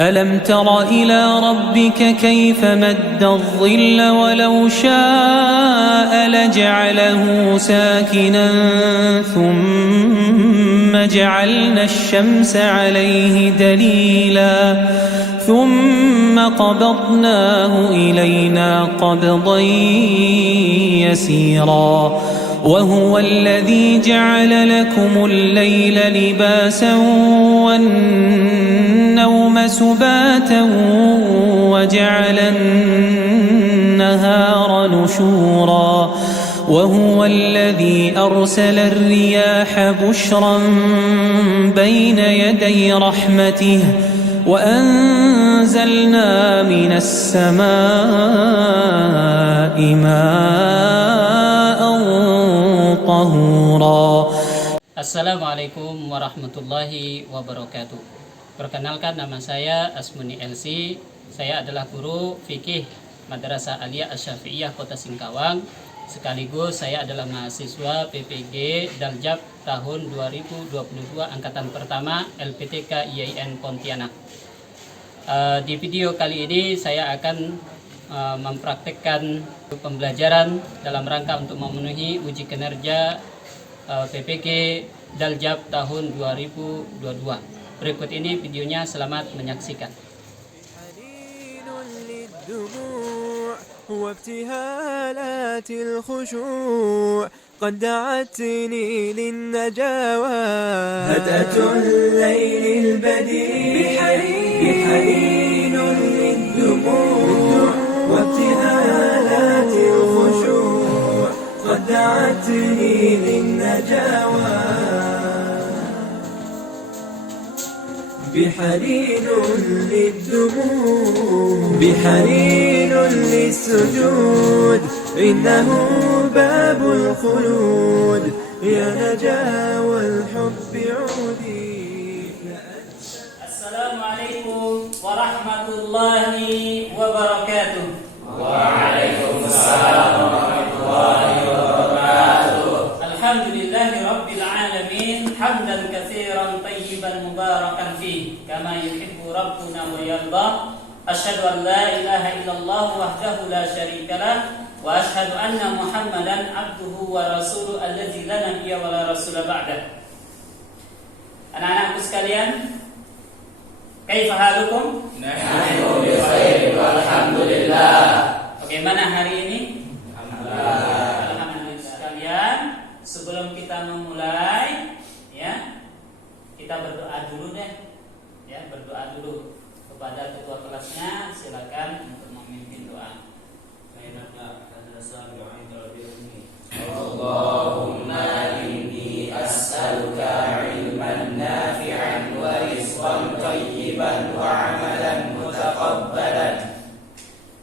ألم تر إلى ربك كيف مد الظل ولو شاء لجعله ساكنا ثم جعلنا الشمس عليه دليلا ثم قبضناه إلينا قبضا يسيرا وهو الذي جعل لكم الليل لباسا والنوم سباتا وجعل النهار نشورا وهو الذي أرسل الرياح بشرا بين يدي رحمته وأنزلنا من السماء ماء طهورا. Assalamualaikum warahmatullahi wabarakatuh. Perkenalkan, nama saya Asmuni LC. Saya adalah guru fikih Madrasah Aliyah Asy-Syafi'iyah Kota Singkawang. Sekaligus saya adalah mahasiswa PPG Daljab tahun 2022 angkatan pertama LPTK IAIN Pontianak. Di video kali ini saya akan mempraktekkan pembelajaran dalam rangka untuk memenuhi uji kinerja PPG Daljab tahun 2022. Berikut ini videonya, selamat menyaksikan. وابتهالات الخشوع قد دعتني للنجاوى هدأة الليل البديع بحنين للدموع وابتهالات الخشوع قد دعتني للنجاوى بحنين للدموع بحنين للسجود إنه باب الخلود يا نجاوى الحب عودي. السلام عليكم ورحمة الله وبركاته. وعليكم السلام ورحمة الله وبركاته. الحمد لله رب العالمين حمدا كثيرا طيبا مباركا فيه كما يحب ربنا ويرضى. أشهد أن لا إله إلا الله وحده لا شريك له وأشهد أن محمدا عبده ورسوله الذي لا نبي ولا رسول بعده. Anak-anakku sekalian, kaifa halukum? Nahnu bi khair walhamdulillah. Bagaimana hari ini? Alhamdulillah. Alhamdulillah. Sekalian, sebelum kita memulai, ya, kita berdoa dulu deh. Ya, berdoa dulu kepada ketua kelasnya. Silakan untuk memimpin doa. Allahumma inni as'aluka ilman nafi'an wa rizqan thayyiban wa amalan mutaqabbalan.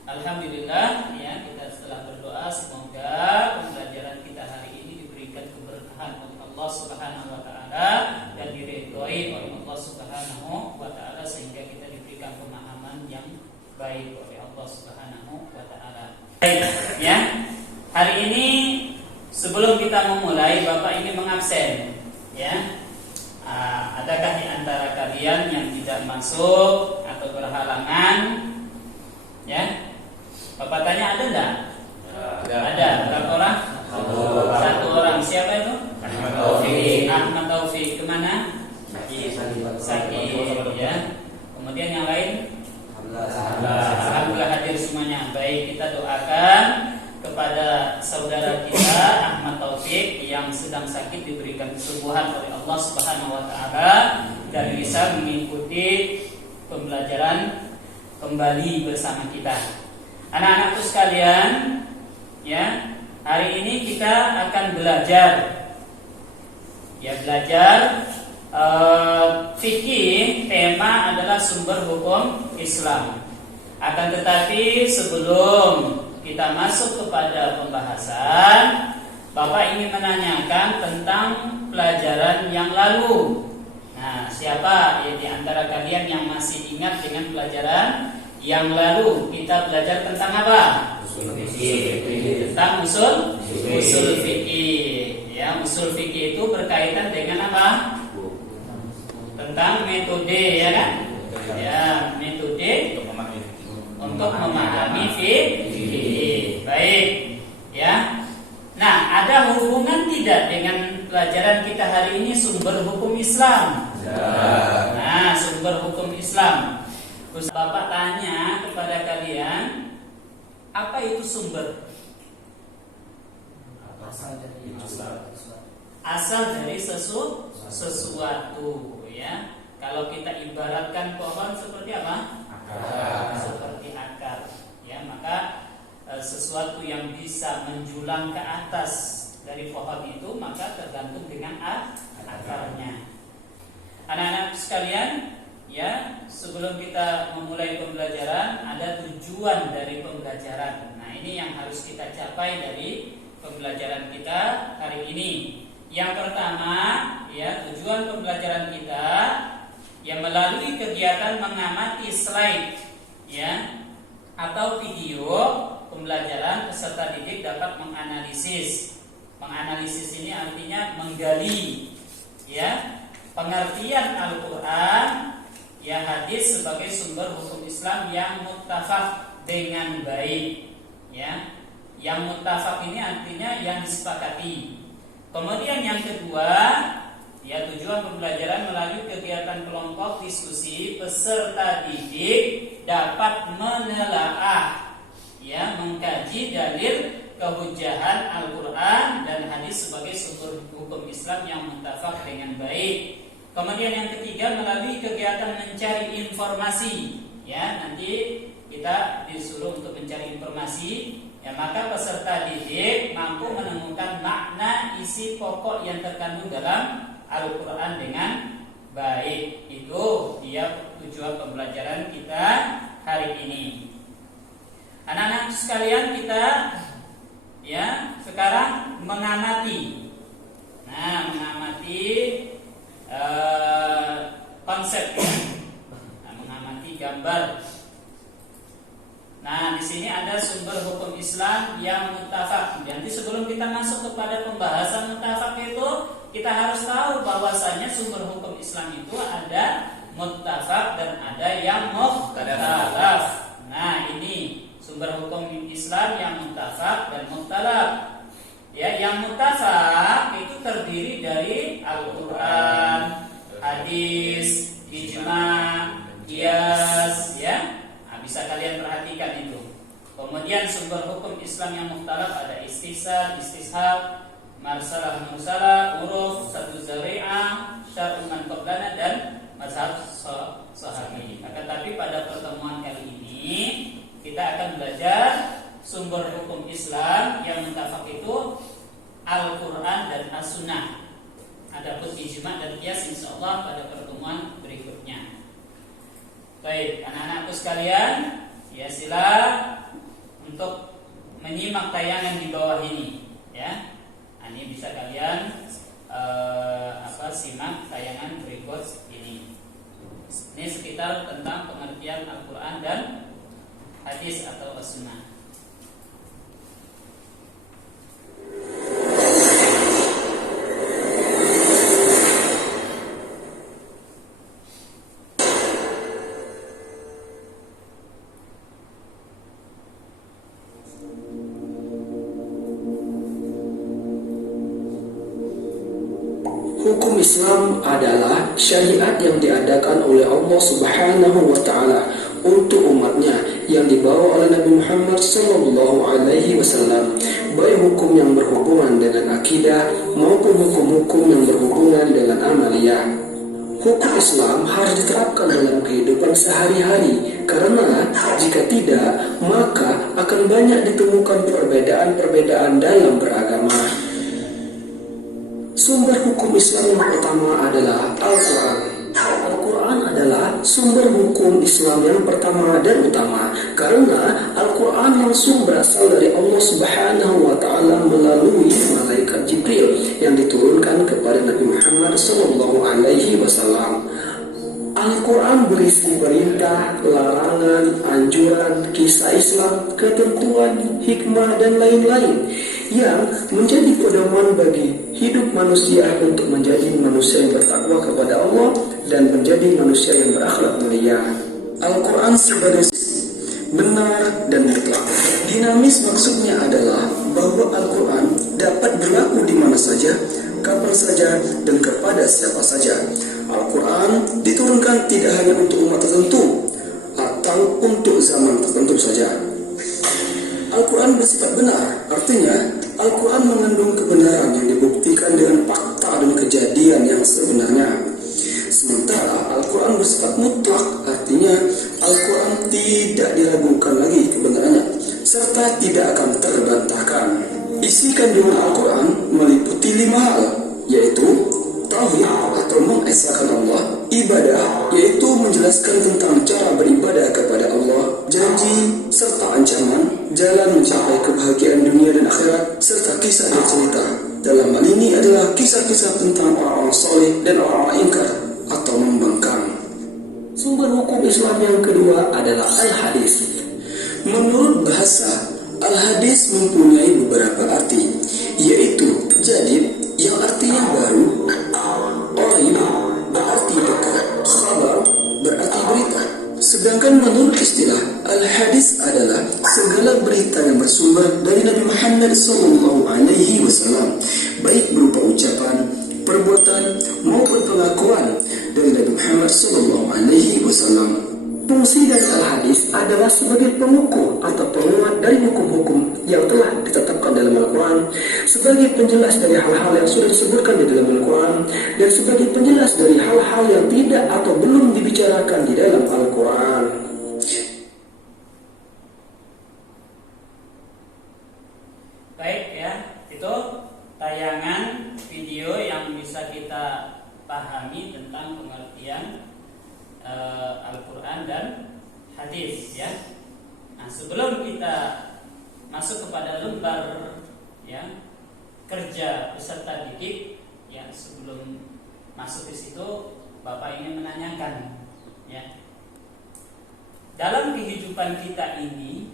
Alhamdulillah, ya, kita setelah berdoa semoga pembelajaran kita hari ini diberikan keberkahan oleh Allah Subhanahu wa taala dan diridhoi oleh Allah Subhanahu wa taala sehingga kita diberikan pemahaman yang baik oleh Allah Subhanahu wa taala. Baik, ya. Hari ini sebelum kita memulai, Bapak ini mengabsen, ya. Adakah di antara kalian yang tidak masuk atau berhalangan? Ya. Bapak tanya, ada enggak? Ada. Berapa orang? Satu orang. Siapa itu? Ahmad Taufik. Kemana? Sakit. Ya. Kemudian yang lain? Alhamdulillah hadir semuanya. Baik, kita doakan kepada saudara kita Ahmad Taufik yang sedang sakit diberikan kesembuhan oleh Allah Subhanahu wa taala dan bisa mengikuti pembelajaran kembali bersama kita. Anak-anakku sekalian, ya, hari ini kita akan belajar, ya, fikih. Tema adalah sumber hukum Islam. Akan tetapi sebelum kita masuk kepada pembahasan, Bapak ingin menanyakan tentang pelajaran yang lalu. Nah, siapa ya di antara kalian yang masih ingat dengan pelajaran yang lalu? Kita belajar tentang apa? Usul fikih. Tentang usul fikih. Ya, usul fikih itu berkaitan dengan apa? Tentang metode, ya kan? Ya, memahami fikih. Baik, ya. Nah, ada hubungan tidak dengan pelajaran kita hari ini sumber hukum Islam? Nah, sumber hukum Islam. Terus Bapak tanya kepada kalian, apa itu sumber? Asal dari sesuatu, ya. Kalau kita ibaratkan pohon seperti apa? Akar. Seperti akar, ya. Maka sesuatu yang bisa menjulang ke atas dari pohon itu maka tergantung dengan akarnya. Anak-anak sekalian, ya, sebelum kita memulai pembelajaran ada tujuan dari pembelajaran. Nah, ini yang harus kita capai dari pembelajaran kita hari ini. Yang pertama, ya, tujuan pembelajaran kita yang melalui kegiatan mengamati slide, ya, atau video pembelajaran, peserta didik dapat menganalisis. Menganalisis ini artinya menggali, ya, pengertian Al-Quran, ya, hadis sebagai sumber hukum Islam yang muttafaq dengan baik, ya. Yang muttafaq ini artinya yang disepakati. Kemudian yang kedua, ya, tujuan pembelajaran melalui kegiatan kelompok diskusi, peserta didik dapat menelaah, ya, mengkaji dalil kehujahan Al-Quran dan hadis sebagai sumber hukum Islam yang muttafaq dengan baik. Kemudian yang ketiga, melalui kegiatan mencari informasi, ya, nanti kita disuruh untuk mencari informasi, ya, maka peserta didik mampu menemukan makna isi pokok yang terkandung dalam Al-Quran dengan baik. Itu dia tujuan pembelajaran kita hari ini. Anak-anak sekalian, kita, ya, sekarang mengamati. Nah, mengamati konsep, ya. Nah, mengamati gambar. Nah, di sini ada sumber hukum Islam yang muttafaq. Jadi sebelum kita masuk kepada pembahasan muttafaq itu, kita harus tahu bahwasanya sumber hukum Islam itu ada muttafaq dan ada yang mukhtalaf. Nah, ini sumber hukum Islam yang muttafaq dan mukhtalaf. Ya, yang muttafaq itu terdiri dari Al-Quran, hadis, ijma', qiyas, ya. Bisa kalian perhatikan itu. Kemudian sumber hukum Islam yang mukhtalaf ada istihsan, istishab, marsalah mursalah, uruf, satu zari'ah, syar'un man qablana dan mazhab sahabi. Akan tapi pada pertemuan kali ini kita akan belajar sumber hukum Islam yang muttafaq itu Al-Quran dan As-Sunnah. Adapun ijma' dan qiyas insyaallah pada pertemuan berikutnya. Baik, anak-anakku sekalian, ya, sila untuk menyimak tayangan di bawah ini, ya. Nah, ini bisa kalian simak tayangan berikut ini. Ini sekitar tentang pengertian Al-Quran dan hadis atau As-Sunnah. Hukum Islam adalah syariat yang diadakan oleh Allah Subhanahu wa Ta'ala untuk umatnya yang dibawa oleh Nabi Muhammad Sallallahu Alaihi Wasallam, baik hukum yang berhubungan dengan akidah maupun hukum-hukum yang berhubungan dengan amaliyah. Hukum Islam harus diterapkan dalam kehidupan sehari-hari, karena jika tidak, maka akan banyak ditemukan perbedaan-perbedaan dalam beragama. Sumber hukum Islam yang pertama adalah Al-Quran. Al-Quran adalah sumber hukum Islam yang pertama dan utama, karena Al-Quran langsung berasal dari Allah Subhanahu wa Ta'ala melalui malaikat Jibril yang diturunkan kepada Nabi Muhammad Sallallahu Alaihi Wasallam. Al-Quran berisi perintah, larangan, anjuran, kisah Islam, ketentuan, hikmah, dan lain-lain yang menjadi pedoman bagi hidup manusia untuk menjadi manusia yang bertakwa kepada Allah dan menjadi manusia yang berakhlak mulia. Al-Quran sebagai benar, dan mutlak. Dinamis maksudnya adalah bahwa Al-Quran dapat berlaku di mana saja, kapan saja, dan kepada siapa saja. Al-Quran diturunkan tidak hanya untuk umat tertentu atau untuk zaman tertentu saja. Al-Quran bersifat benar, artinya Al-Quran mengandung kebenaran yang dibuktikan dengan fakta dan kejadian yang sebenarnya. Sementara Al-Quran bersifat mutlak, artinya Al-Quran tidak diragukan lagi kebenarannya, serta tidak akan terbantahkan. Isi kandungan Al-Quran meliputi 5 hal, yaitu tauhid atau mengesahkan Allah, ibadah, yaitu menjelaskan tentang cara beribadah kepada Allah, janji, serta ancaman, jalan mencapai kebahagiaan dunia dan akhirat, serta kisah dan cerita. Dalam hal ini adalah kisah-kisah tentang orang-orang soleh dan orang-orang ingkar atau membangkang. Sumber hukum Islam yang kedua adalah Al-Hadis. Menurut bahasa, Al-Hadis mempunyai beberapa arti, yaitu jadid yang artinya baru, qarib berarti dekat, khabar berarti berita. Sedangkan menurut istilah, Al-Hadis adalah segala berita yang bersumber dari Nabi Muhammad SAW, baik berupa ucapan, perbuatan maupun pengakuan dari Nabi Muhammad SAW. Fungsi dari Al-Hadis adalah sebagai pengukur atau penguat dari hukum-hukum yang telah ditetapkan dalam Al-Quran, sebagai penjelas dari hal-hal yang sudah disebutkan di dalam Al-Quran, dan sebagai penjelas dari hal-hal yang tidak atau belum dibicarakan di dalam Al-Quran. Baik ya, itu tayangan video yang bisa kita pahami tentang pengertian Al-Quran dan hadis ya. Nah, sebelum kita masuk kepada lembar ya kerja peserta didik ya, sebelum masuk ke situ Bapak ingin menanyakan ya, dalam kehidupan kita ini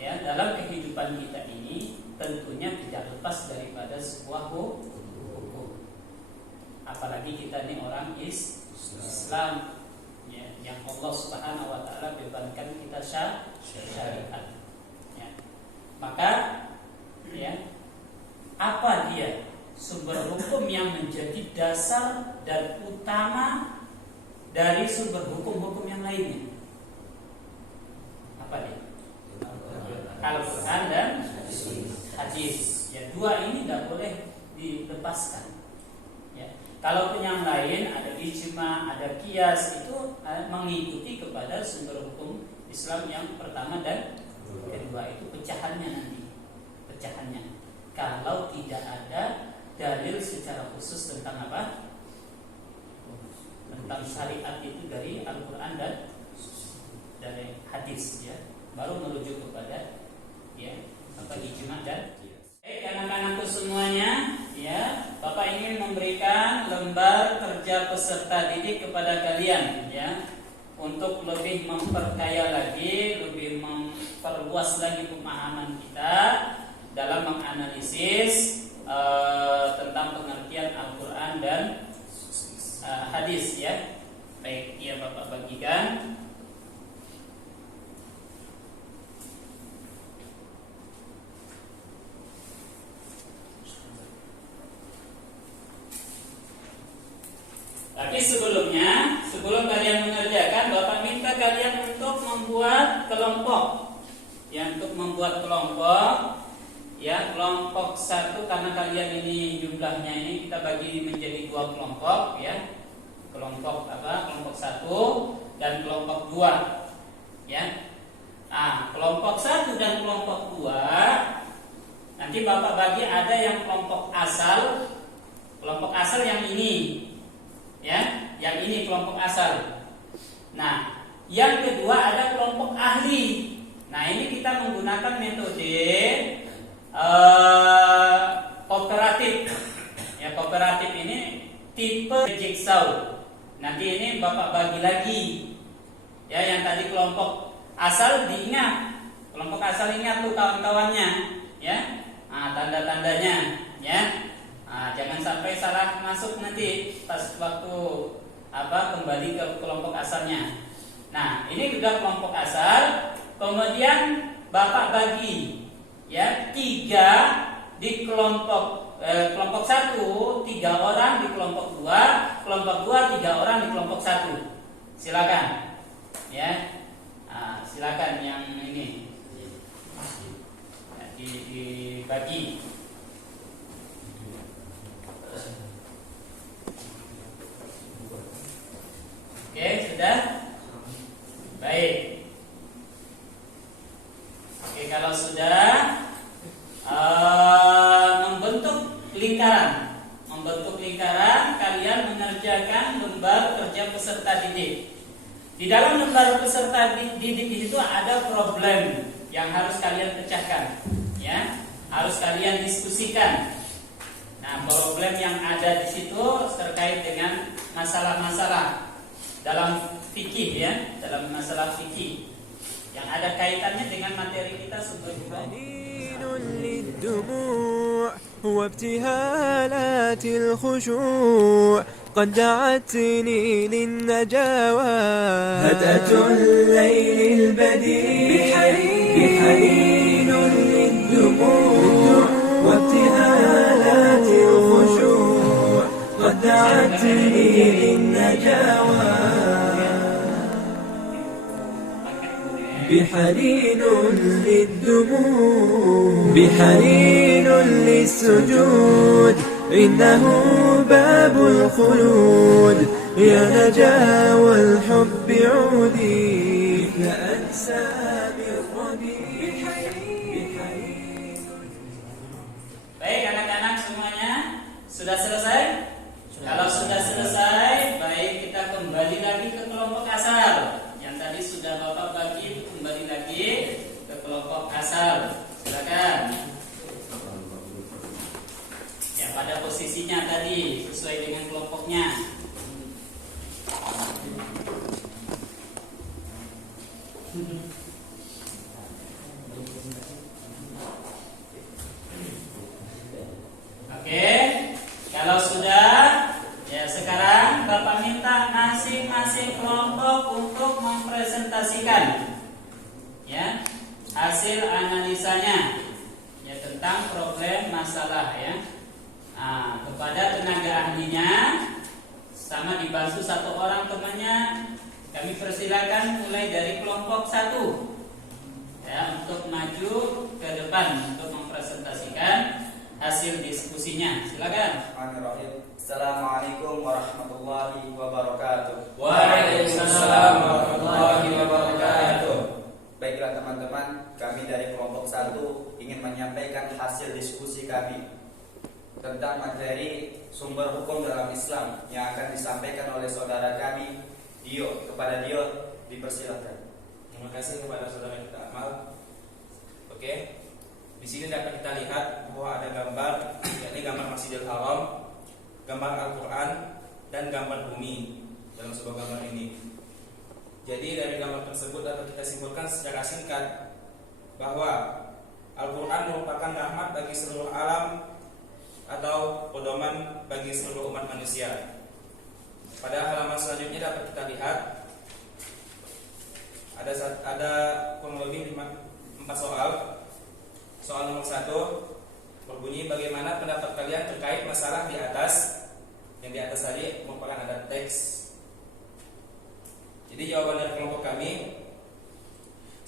ya, dalam kehidupan kita ini tentunya tidak lepas daripada sebuah hukum. Apalagi kita ini orang Islam ya, yang Allah Subhanahu wa taala bebankan kita syariat. Ya. Maka ya, apa dia sumber hukum yang menjadi dasar dan utama dari sumber hukum-hukum yang lainnya? Apa dia? Al-Quran dan hadis. Ya, dua ini tidak boleh dilepaskan. Ya. Kalaupun yang lain ada ijma, ada qiyas, itu mengikuti kepada sumber hukum Islam yang pertama dan kedua, itu pecahannya nanti. Pecahannya. Kalau tidak ada dalil secara khusus tentang apa? Tentang syariat itu dari Al-Quran dan dari hadis ya, baru merujuk kepada ya apa ijma dan baik anak-anakku semuanya ya, Bapak ingin memberikan lembar kerja peserta didik kepada kalian ya, untuk lebih memperkaya lagi, lebih memperluas lagi pemahaman kita dalam menganalisis tentang pengertian Al-Quran dan hadis ya. Baik, ya Bapak bagikan. Tapi sebelumnya, sebelum kalian mengerjakan, Bapak minta kalian untuk membuat kelompok. Ya, untuk membuat kelompok. Ya, kelompok 1 karena kalian ini jumlahnya ini kita bagi menjadi 2 kelompok ya. Kelompok apa? Kelompok 1 dan kelompok 2. Ya. Nah, kelompok 1 dan kelompok 2 nanti Bapak bagi, ada yang kelompok asal. Kelompok asal yang ini. Ya, yang ini kelompok asal. Nah, yang kedua ada kelompok ahli. Nah, ini kita menggunakan metode kooperatif. Ya, kooperatif ini tipe jigsaw. Nanti ini Bapak bagi lagi. Ya, yang tadi kelompok asal diingat. Kelompok asal ingat tuh kawan-kawannya, ya. Nah, tanda-tandanya, ya. Nah, jangan sampai salah masuk nanti pas waktu kembali ke kelompok asalnya. Nah, ini sudah kelompok asal. Kemudian Bapak bagi ya 3 di kelompok 1, 3 orang di kelompok 2, kelompok 2 3 orang di kelompok 1. Silakan. Ya. Nah, silakan yang ini dibagi. Oke, sudah? Baik. Oke, kalau sudah membentuk lingkaran, kalian mengerjakan lembar kerja peserta didik. Di dalam lembar peserta didik itu ada problem yang harus kalian pecahkan, ya, harus kalian diskusikan. Nah, problem yang ada di situ terkait dengan masalah-masalah dalam fikih, ya, dalam masalah fikih yang ada kaitannya dengan materi kita sebelumnya. وابتهالات الخشوع قد دعتني للنجاوى هدأة الليل البديع بحنين للدموع وابتهالات الخشوع قد دعتني للنجاوى بحنين للدموع بحنين للسجود إنه باب الخلود يا نجاوى الحب عودي لأنسى بالربيع. Baik anak-anak semuanya, sudah selesai? Kalau sudah selesai, baik kita kembali lagi ke kelompok asal. Yang tadi sudah Bapak bagi, kembali lagi ke kelompok asal. Silakan. Ya, pada posisinya tadi sesuai dengan kelompoknya. Oke, kalau sudah, ya sekarang Bapak minta masing-masing kelompok untuk mempresentasikan ya hasil analisanya ya tentang problem masalah ya. Nah, kepada tenaga ahlinya sama dibantu 1 orang temannya, kami persilakan mulai dari kelompok 1 ya untuk maju ke depan untuk mempresentasikan hasil diskusinya. Silakan. Assalamualaikum warahmatullahi wabarakatuh. Waalaikumsalam warahmatullahi wabarakatuh. Baiklah teman-teman, kami dari kelompok 1 ingin menyampaikan hasil diskusi kami tentang materi sumber hukum dalam Islam yang akan disampaikan oleh saudara kami Dio. Kepada Dio dipersilakan. Terima kasih kepada saudara kita Amal. Oke. Di sini dapat kita lihat bahwa ada gambar, yakni gambar Masjidil Haram, gambar Al-Quran, dan gambar bumi dalam sebuah gambar ini. Jadi dari gambar tersebut dapat kita simpulkan secara singkat bahwa Al-Quran merupakan rahmat bagi seluruh alam atau pedoman bagi seluruh umat manusia. Pada halaman selanjutnya dapat kita lihat ada kurang lebih 4 soal. Soal nomor 1 berbunyi, bagaimana pendapat kalian terkait masalah di atas? Yang di atas tadi merupakan ada teks. Jadi jawaban dari kelompok kami,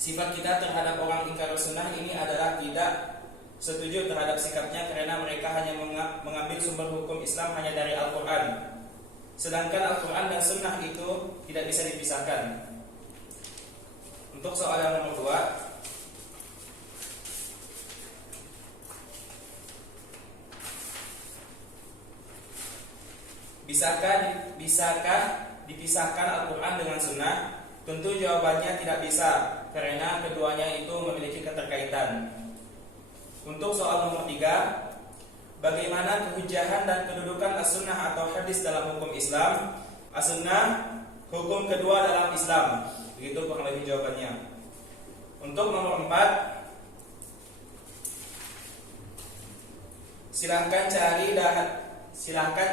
sifat kita terhadap orang ingkar sunnah ini adalah tidak setuju terhadap sikapnya karena mereka hanya mengambil sumber hukum Islam hanya dari Al-Quran. Sedangkan Al-Quran dan sunnah itu tidak bisa dipisahkan. Untuk soal yang nomor 2, Bisakah dipisahkan Al-Quran dengan Sunnah? Tentu jawabannya tidak bisa, karena keduanya itu memiliki keterkaitan. Untuk soal nomor 3, bagaimana kehujahan dan kedudukan As-Sunnah atau hadis dalam hukum Islam? As-Sunnah hukum kedua dalam Islam. Begitu kurang lebih jawabannya. Untuk nomor 4, silahkan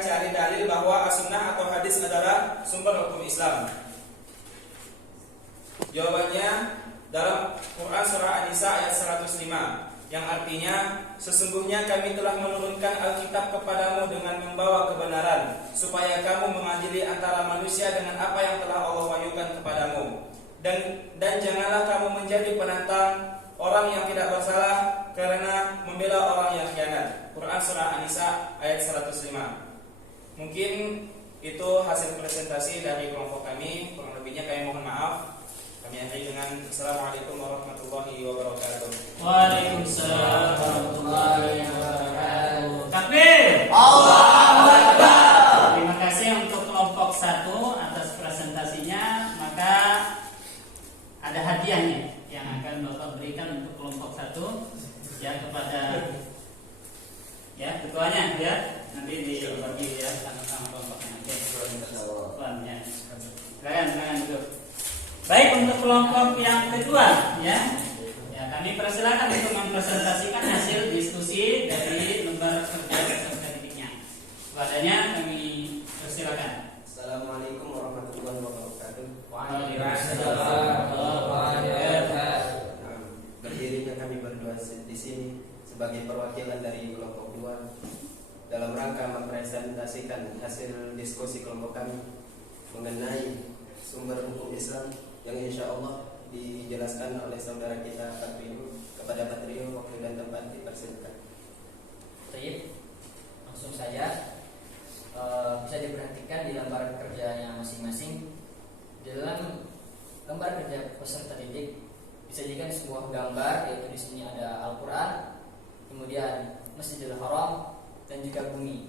cari dalil bahwa as-sunnah atau hadis adalah sumber hukum Islam. Jawabannya dalam Quran surah An-Nisa ayat 105, yang artinya sesungguhnya kami telah menurunkan Alkitab kepadamu dengan membawa kebenaran, supaya kamu mengadili antara manusia dengan apa yang telah Allah wahyukan kepadamu. Dan janganlah kamu menjadi penantang orang yang tidak bersalah karena membela orang yang khianat. Quran surah An-Nisa ayat 105. Mungkin itu hasil presentasi dari kelompok kami. Kurang lebihnya kami mohon maaf. Kami akhiri dengan Assalamualaikum warahmatullahi wabarakatuh. Waalaikumsalam warahmatullahi wabarakatuh. Takbir. Allahu Akbar. Terima kasih untuk kelompok 1 atas presentasinya. Maka ada hadiahnya yang akan Bapak berikan untuk kelompok 1 ya, kepada ya ketuanya ya, nanti dibagi ya sama-sama kelompoknya. Oke. Ya. Silakan duduk. Baik, untuk kelompok yang kedua ya, kami persilakan untuk mempresentasikan hasil diskusi dari lembar kerja peserta didiknya. Kepadanya kami persilakan. Assalamualaikum warahmatullahi wabarakatuh. Waalaikumsalam. Berdirinya kami berdua di sini sebagai perwakilan dari kelompok 2 dalam rangka mempresentasikan hasil diskusi kelompok kami mengenai sumber hukum Islam yang insya Allah dijelaskan oleh saudara kita Patrio. Kepada Patrio, waktu dan tempat dipersilakan. Baik, langsung saja. Bisa diperhatikan di lembar kerjanya masing-masing. Dalam lembar kerja peserta didik disajikan sebuah gambar, yaitu di sini ada Al-Quran, kemudian Masjidil Haram, dan juga bumi.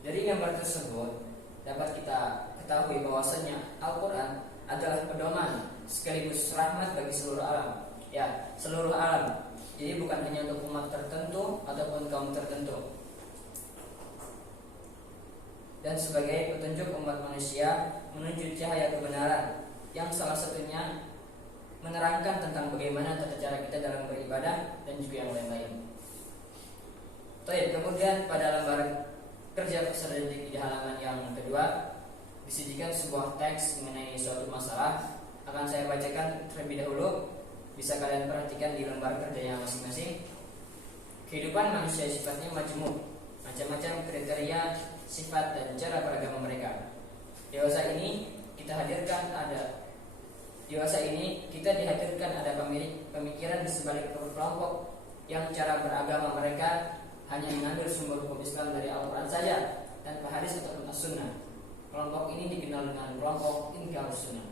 Dari gambar tersebut dapat kita ketahui bahwasanya Al-Quran adalah pedoman sekaligus rahmat bagi seluruh alam. Ya, seluruh alam. Jadi bukan hanya untuk umat tertentu ataupun kaum tertentu. Dan sebagai petunjuk umat manusia menuju cahaya kebenaran, yang salah satunya menerangkan tentang bagaimana tata cara kita dalam beribadah dan juga yang lain-lain. Baik, kemudian pada lembar kerja peserta didik di halaman yang kedua disajikan sebuah teks mengenai suatu masalah. Akan saya bacakan terlebih dahulu. Bisa kalian perhatikan di lembar kerjanya masing-masing. Kehidupan manusia sifatnya majmuk, macam-macam kriteria, sifat dan cara beragama mereka. Dewasa ini kita dihadirkan ada pemikiran di sebalik kelompok yang cara beragama mereka hanya mengambil sumber hukum Islam dari Al-Quran saja tanpa hadis ataupun as-sunnah. Kelompok ini dikenal dengan kelompok Inkar Sunnah.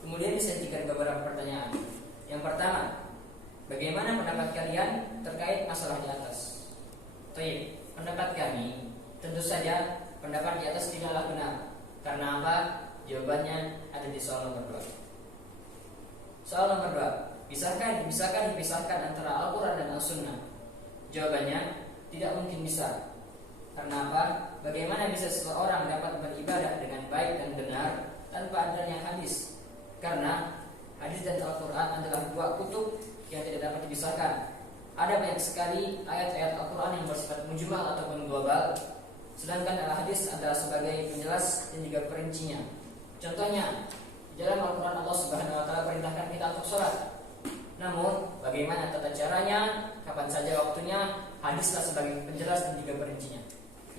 Kemudian disajikan beberapa pertanyaan. Yang pertama, bagaimana pendapat kalian terkait masalah di atas? Baik, pendapat kami tentu saja pendapat di atas tidaklah benar. Karena apa? Jawabannya ada di soal nomor 2. Soal nomor 2, bisakah dipisahkan antara Al-Quran dan As-Sunnah? Jawabannya tidak mungkin bisa. Karena apa? Bagaimana bisa seseorang dapat beribadah dengan baik dan benar tanpa adanya hadis? Karena hadis dan Al-Quran adalah dua kutub yang tidak dapat dipisahkan. Ada banyak sekali ayat-ayat Al-Quran yang bersifat mujmal ataupun global, sedangkan al-hadis adalah sebagai penjelas dan juga perincinya. Contohnya, dalam Al-Quran Allah Subhanahu wa taala perintahkan kita untuk sholat. Namun, bagaimana tata caranya, kapan saja waktunya, hadislah sebagai penjelas dan juga perincinya.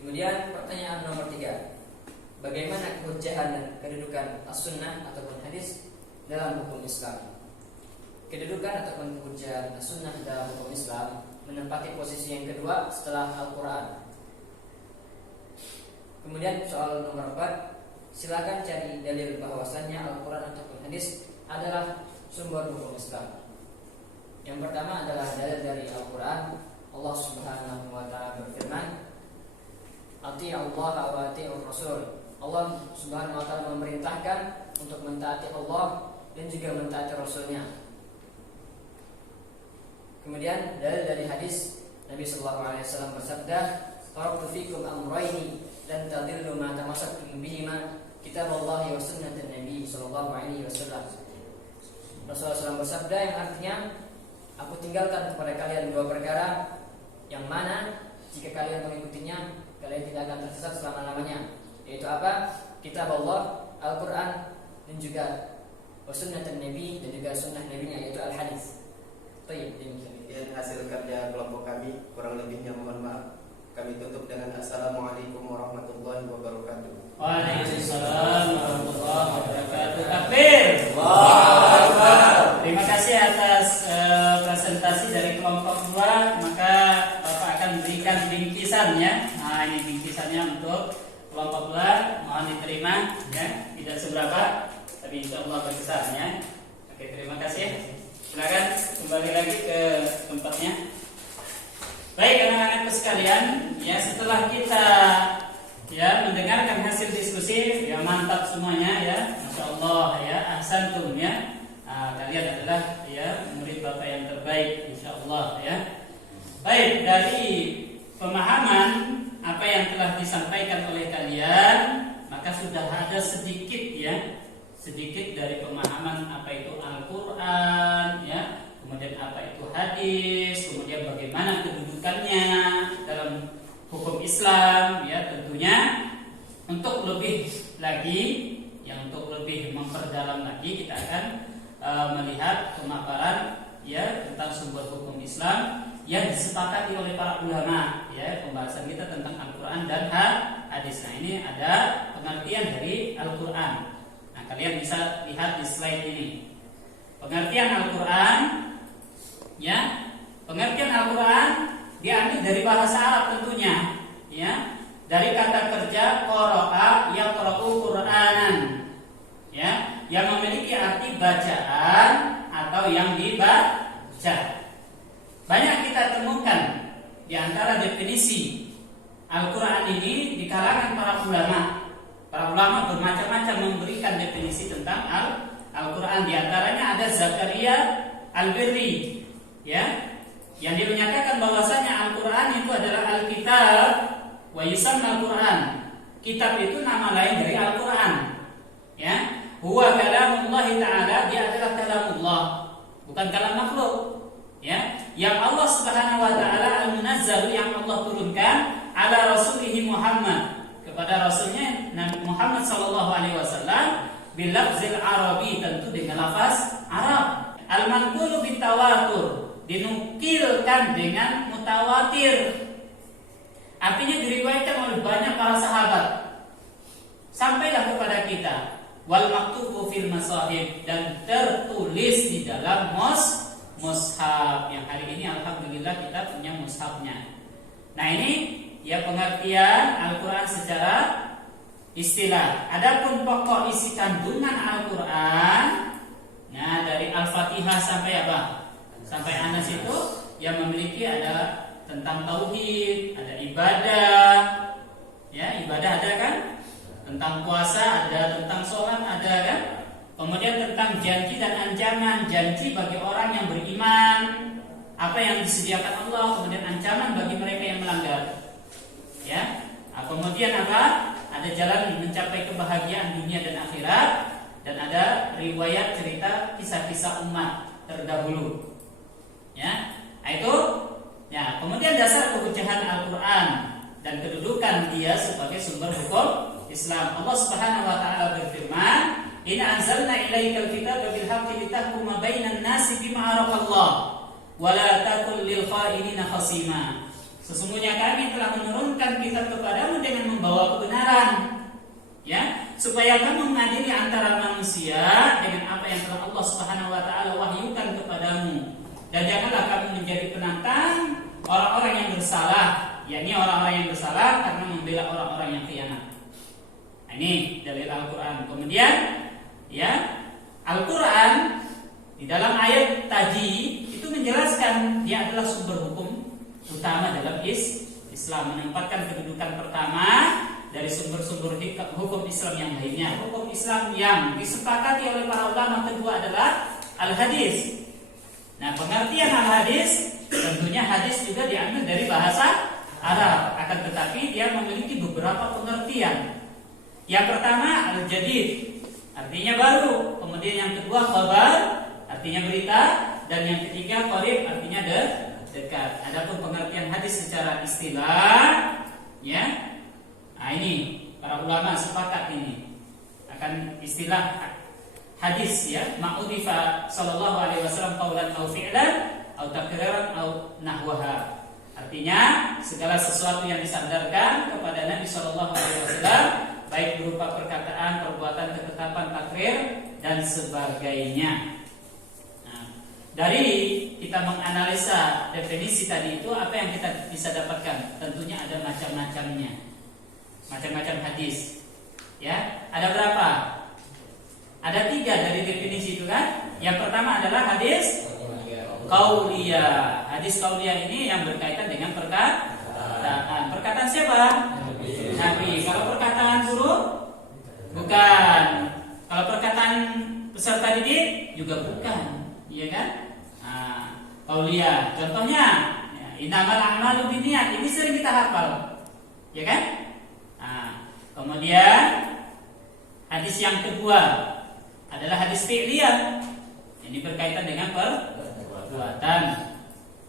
Kemudian pertanyaan nomor 3, bagaimana kehujahan dan kedudukan as-sunnah ataupun hadis dalam hukum Islam? Kedudukan ataupun kehujahan as-sunnah dalam hukum Islam menempati posisi yang kedua setelah Al-Quran. Kemudian soal nomor 4, silakan cari dalil bahwasannya Al-Quran ataupun hadis adalah sumber hukum Islam. Yang pertama adalah dalil dari Al-Quran. Allah Subhanahu wa taala berfirman, "Atii'u Allah wa atii'ur Rasul." Allah Subhanahu wa taala memerintahkan untuk mentaati Allah dan juga mentaati Rasulnya. Kemudian dalil dari hadis Nabi sallallahu alaihi wasallam bersabda, "Taraktu fikum amrayni lan tadillu ma tamassaktum bihima, kitaballahi wa sunnatan Nabi sallallahu alaihi wasallam." Rasulullah SAW bersabda yang artinya, aku tinggalkan kepada kalian dua perkara yang mana jika kalian mengikutinya kalian tidak akan tersesat selama-lamanya, yaitu apa? Kitab Allah, Al-Quran, dan juga sunnatan Nabi dan juga sunnah Nabi-Nya yaitu al-hadis. Baik, demikian hasil kerja kelompok kami, kurang lebihnya mohon maaf. Kami tutup dengan assalamualaikum warahmatullahi wabarakatuh. Waalaikumsalam warahmatullahi wabarakatuh. Takbir. Terima kasih atas presentasi dari kelompok 2. Maka Bapak akan berikan bingkisan ya. Nah, ini bingkisannya untuk kelompok 2. Mohon diterima ya. Tidak seberapa, tapi insyaallah besar ya. Oke, terima kasih. Silakan kembali lagi ke tempatnya. Baik anak-anakku sekalian, ya setelah kita ya mendengarkan hasil diskusi, ya mantap semuanya ya, masya Allah ya, ahsantum ya. Kalian adalah ya murid Bapak yang terbaik, insya Allah ya. Baik, dari pemahaman apa yang telah disampaikan oleh kalian, maka sudah ada sedikit ya, sedikit dari pemahaman apa itu Al-Quran ya, kemudian apa itu hadis, kemudian bagaimana kedudukannya dalam hukum Islam ya. Tentunya untuk lebih lagi, yang untuk lebih memperdalam lagi, kita akan melihat pemaparan ya tentang sumber hukum Islam yang disepakati oleh para ulama ya. Pembahasan kita tentang Al-Quran dan hadis. Nah, ini ada pengertian dari Al-Quran. Nah, kalian bisa lihat di slide ini. Pengertian Al-Quran ya, pengertian Al-Quran diambil dari bahasa Arab tentunya ya, dari kata kerja qara'a yaqra'u Qur'anan ya, yang memiliki arti bacaan atau yang dibaca. Banyak kita temukan di antara definisi Al-Quran ini di kalangan para ulama. Para ulama bermacam-macam memberikan definisi tentang Al-Quran. Di antaranya ada Zakaria Al-Birri ya, yang dia menyatakan bahwasanya Al-Quran itu adalah Al-Kitab wa yusamma Al-Quran. Kitab itu nama lain dari Al-Quran ya. Huwa kalamullah ta'ala, dia adalah kalamullah, bukan kalam makhluk ya. Yang Allah Subhanahu wa taala al-munazzal, yang Allah turunkan ala rasulihi Muhammad, kepada rasulnya Nabi Muhammad sallallahu alaihi wasallam, bil lafzil arabi, tentu dengan lafaz Arab. Al-manqulu bitawatur, dinukilkan dengan mutawatir. Artinya diriwayatkan oleh banyak para sahabat sampailah kepada kita. Wal maktubu fil masahib, dan tertulis di dalam mushaf. Yang hari ini alhamdulillah kita punya mushafnya. Nah, ini ya pengertian Al-Quran secara istilah. Adapun pokok isi kandungan Al-Quran, nah dari Al-Fatihah sampai apa? Sampai Anas itu yang memiliki ada tentang tauhid, ada ibadah, ya ibadah ada kan? Tentang puasa ada, tentang sholat ada kan? Kemudian tentang janji dan ancaman, janji bagi orang yang beriman, apa yang disediakan Allah, kemudian ancaman bagi mereka yang melanggar. Ya, nah, kemudian apa? Ada jalan mencapai kebahagiaan dunia dan akhirat, dan ada riwayat cerita kisah-kisah umat terdahulu. Ya, nah, itu. Ya, kemudian dasar kehujahan Al-Quran dan kedudukan dia sebagai sumber hukum Islam. Allah Subhanahu wa taala berfirman, "Inna anzalna ilaikal kitaba bil haqqi litahkuma bainan nasi bima arafallah wa la takul lil kha'inina khasima." Sesungguhnya kami telah menurunkan kitab kepadamu dengan membawa kebenaran, ya, supaya kamu mengadili antara manusia dengan apa yang telah Allah Subhanahu wa taala wahyukan kepadamu. Dan janganlah kamu menjadi penantang orang-orang yang bersalah, yakni orang-orang yang bersalah karena membela orang-orang yang khianat. Nah, ini dalil Al-Quran. Kemudian, ya, Al-Quran di dalam ayat tadi itu menjelaskan dia adalah sumber hukum utama dalam Islam, menempatkan kedudukan pertama dari sumber-sumber hukum Islam yang lainnya. Hukum Islam yang disepakati oleh para ulama kedua adalah al-hadis. Nah, pengertian al-hadis, tentunya hadis juga diambil dari bahasa Arab, akan tetapi dia memiliki beberapa pengertian. Yang pertama al-jadid, artinya baru. Kemudian yang kedua khabar, artinya berita, dan yang ketiga qarib, artinya dekat. Adapun pengertian hadis secara istilah, ya, nah ini para ulama sepakat ini akan istilah hadis ya, ma'udifa sallallahu alaihi wasallam qaulan au fi'lan au takriran au nahwaha. Artinya segala sesuatu yang disandarkan kepada Nabi sallallahu alaihi wasallam baik berupa perkataan, perbuatan, ketetapan, takrir dan sebagainya. Nah, dari kita menganalisa definisi tadi itu apa yang kita bisa dapatkan? Tentunya ada macam-macamnya. Macam-macam hadis. Ya, ada berapa? Ada 3 dari definisi itu kan? Yang pertama adalah hadis qauliyah. Hadis qauliyah ini yang berkaitan dengan perkataan. Perkataan siapa? Nabi. Kalau perkataan guru? Bukan. Kalau perkataan peserta didik juga bukan. Iya kan? Nah, qauliyah. Contohnya, ya, innamal a'malu binniyat. Ini sering kita hafal. Ya kan? Nah, kemudian hadis yang kedua adalah hadis fi'liyah. Ini berkaitan dengan perbuatan.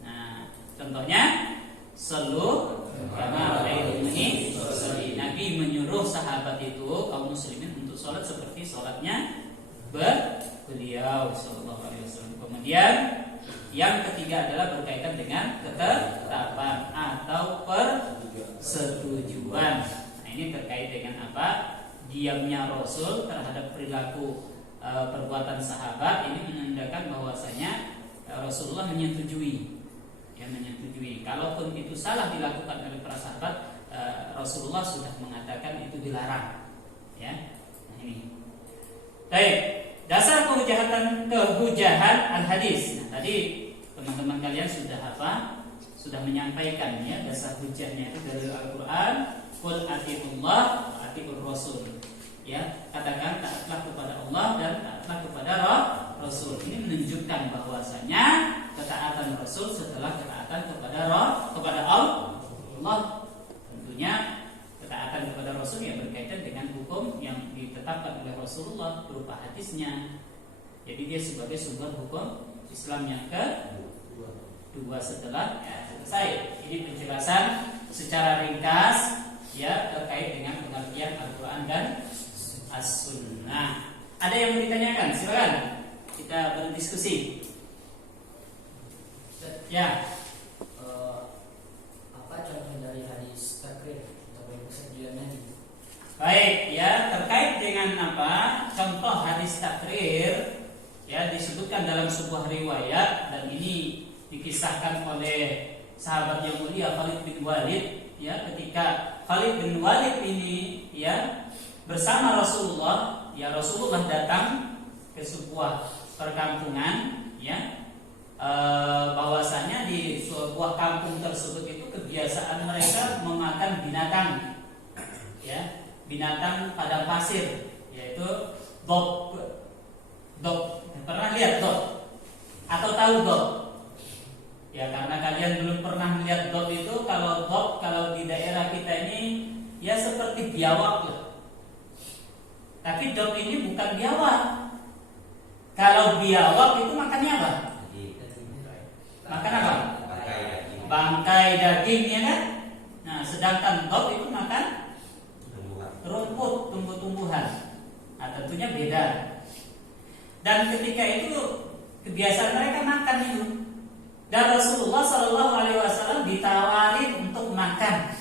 Nah, contohnya sallu kama ra'aitumuni usolli. Nabi menyuruh sahabat itu kaum muslimin untuk sholat seperti sholatnya beliau sallallahu alaihi wasallam. Kemudian yang ketiga adalah berkaitan dengan ketetapan atau persetujuan. Nah, ini terkait dengan apa? Diamnya Rasul terhadap perilaku perbuatan sahabat ini menandakan bahwasanya Rasulullah menyetujui, ya menyetujui. Kalaupun itu salah dilakukan oleh para sahabat, Rasulullah sudah mengatakan itu dilarang. Ya, nah ini. Baik, dasar kehujahan al-hadis. Nah, tadi teman-teman kalian sudah apa? Sudah menyampaikan ya dasar hujahnya itu dari Al-Qur'an, qul atiullah wa atiur rasul. Ya, katakan taatlah kepada Allah dan taatlah kepada Rasul. Ini menunjukkan bahwasanya ketaatan Rasul setelah ketaatan kepada Allah. Tentunya ketaatan kepada Rasul yang berkaitan dengan hukum yang ditetapkan oleh Rasulullah berupa hadisnya. Jadi dia sebagai sumber hukum Islam yang kedua setelah selesai. Ini penjelasan secara ringkas ya terkait dengan pengertian Al-Qur'an dan As-Sunnah. Ada yang mau ditanyakan? Silakan kita berdiskusi. Ya. Apa contoh dari hadis takrir atau persetujuan Nabi? Baik, ya terkait dengan apa? Contoh hadis takrir ya disebutkan dalam sebuah riwayat dan ini dikisahkan oleh sahabat yang mulia Khalid bin Walid ya, ketika Khalid bin Walid ini ya bersama Rasulullah, ya Rasulullah datang ke sebuah perkampungan, ya bahwasanya di sebuah kampung tersebut itu kebiasaan mereka memakan binatang, ya binatang padang pasir, yaitu dog. Pernah lihat dog atau tahu dog? Ya karena kalian belum pernah melihat dog itu, kalau di daerah kita ini ya seperti biawak lah. Tapi dog ini bukan biawak. Kalau biawak itu makannya apa? Makan apa? Bangkai daging, ya kan? Nah, sedangkan dog itu makan rumput, tumbuh-tumbuhan. Nah, tentunya beda. Dan ketika itu kebiasaan mereka makan itu. Dan Rasulullah SAW ditawarin untuk makan.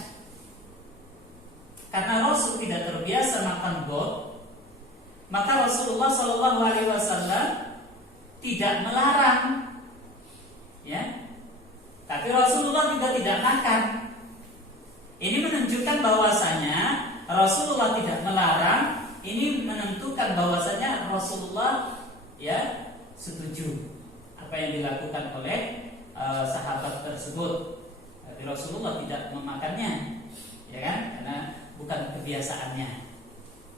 Karena Rasul tidak terbiasa makan dog, maka Rasulullah SAW tidak melarang, ya. Tapi Rasulullah juga tidak makan. Ini menunjukkan bahwasanya Rasulullah tidak melarang. Ini menentukan bahwasanya Rasulullah ya setuju apa yang dilakukan oleh sahabat tersebut. Tapi Rasulullah tidak memakannya, ya kan? Karena bukan kebiasaannya.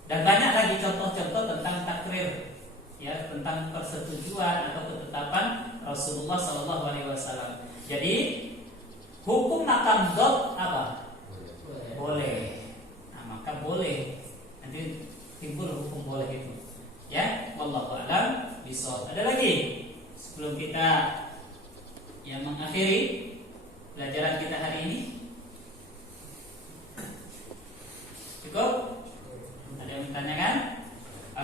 Dan banyak lagi contoh-contoh tentang takrir, ya tentang persetujuan atau ketetapan Rasulullah SAW. Jadi hukum makan dog apa? Boleh. Nah, maka boleh. Nanti timbul hukum boleh itu. Ya, wallahu a'lam bishawab. Ada lagi sebelum kita yang mengakhiri pelajaran kita hari ini? Cukup? Ada yang bertanyakan?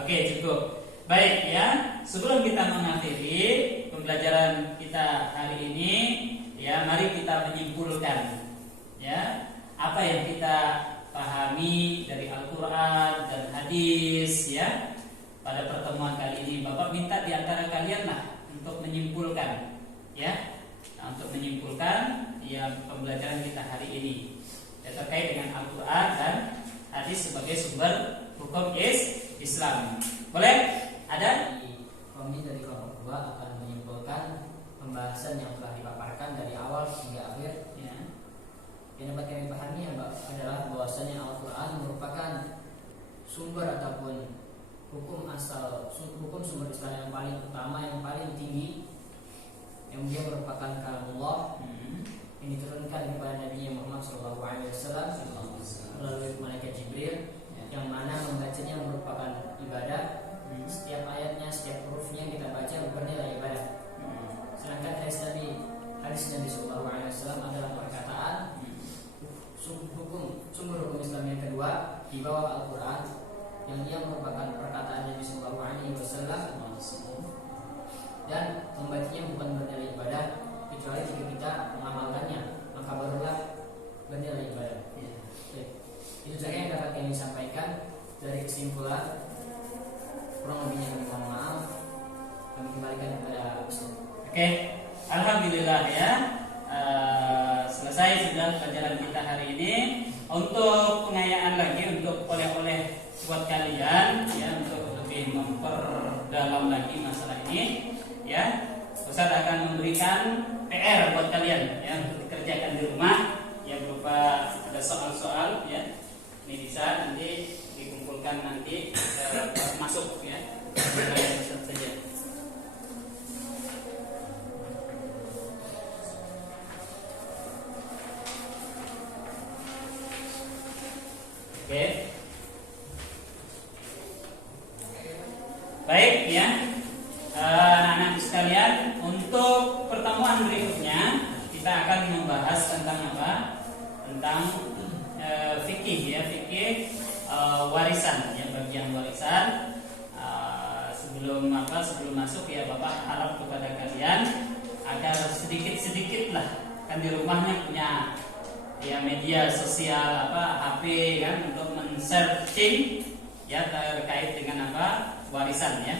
Oke, cukup. Baik ya, sebelum kita mengakhiri pembelajaran kita hari ini, ya mari kita menyimpulkan ya apa yang kita pahami dari Al-Quran dan hadis ya pada pertemuan kali ini. Bapak minta di antara kalian lah untuk menyimpulkan ya, untuk menyimpulkan ya pembelajaran kita hari ini ya, terkait dengan Al-Quran dan hadis sebagai sumber hukum Islam. Boleh? Ada? Kami dari kelompok 2 akan menyimpulkan pembahasan yang telah dipaparkan dari awal hingga akhir ya. Yang dapat kami pahami adalah bahwasanya Al-Quran merupakan sumber ataupun hukum sumber Islam yang paling utama, yang paling tinggi, yang dia merupakan kalamullah yang diturunkan kepada Nabi Muhammad SAW melalui malaikat Jibril, yang mana membacanya merupakan ibadah. Setiap ayatnya, setiap hurufnya kita baca bernilai ibadah. Sedangkan hadis Nabi SAW adalah perkataan sumber hukum Islam yang kedua di bawah Al-Quran, yang ia merupakan perkataan Nabi SAW, dan membacanya bukan bernilai ibadah kecuali jika kita mengamalkannya, maka barulah bernilai ibadah. Itu saja yang dapat kami sampaikan. Dari kesimpulan, kurang lebihnya kami mohon maaf. Kami kembalikan kepada Ustaz. Oke, alhamdulillah ya. Selesai sudah pelajaran kita hari ini. Untuk pengayaan lagi, untuk oleh-oleh buat kalian ya, untuk lebih memperdalam lagi masalah ini ya, Ustaz akan memberikan PR buat kalian ya, untuk dikerjakan di rumah yang berupa ada soal-soal ya. Ini bisa nanti dikumpulkan nanti masuk ya, Ustaz saja. Oke. Baik ya, anak-anak sekalian, untuk pertemuan berikutnya kita akan membahas tentang apa? Tentang fikih ya, fikih warisan ya, bagian warisan. Sebelum masuk ya, Bapak harap kepada kalian agar sedikit lah, kan di rumahnya punya ya media sosial HP kan, untuk men-searching ya terkait dengan warisan ya.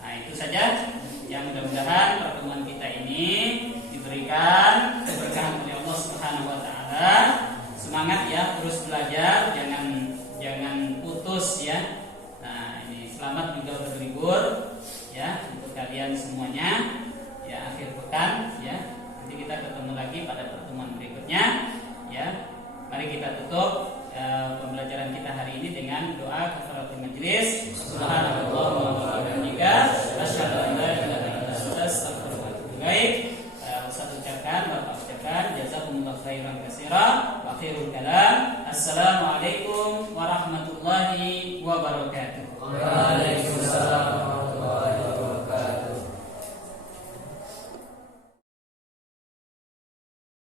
Nah, itu saja yang mudah-mudahan pertemuan kita ini diberikan keberkahan oleh Allah Subhanahu wa taala. Semangat ya, terus belajar, jangan putus ya. Nah, ini selamat juga berlibur ya untuk kalian semuanya ya, akhir pekan ya. Nanti kita ketemu lagi pada pertemuan berikutnya ya. Mari kita tutup pembelajaran kita hari ini dengan doa kafaratul majlis. Subhanallah wa bihamdika, asyhadu an la ilaha illa anta, astaghfiruka wa atubu ilaik. Ustaz ucapkan, Bapak ucapkan, jazakumullah khairan katsira. Wa akhirul kalam, assalamualaikum warahmatullahi wabarakatuh. Waalaikumsalam.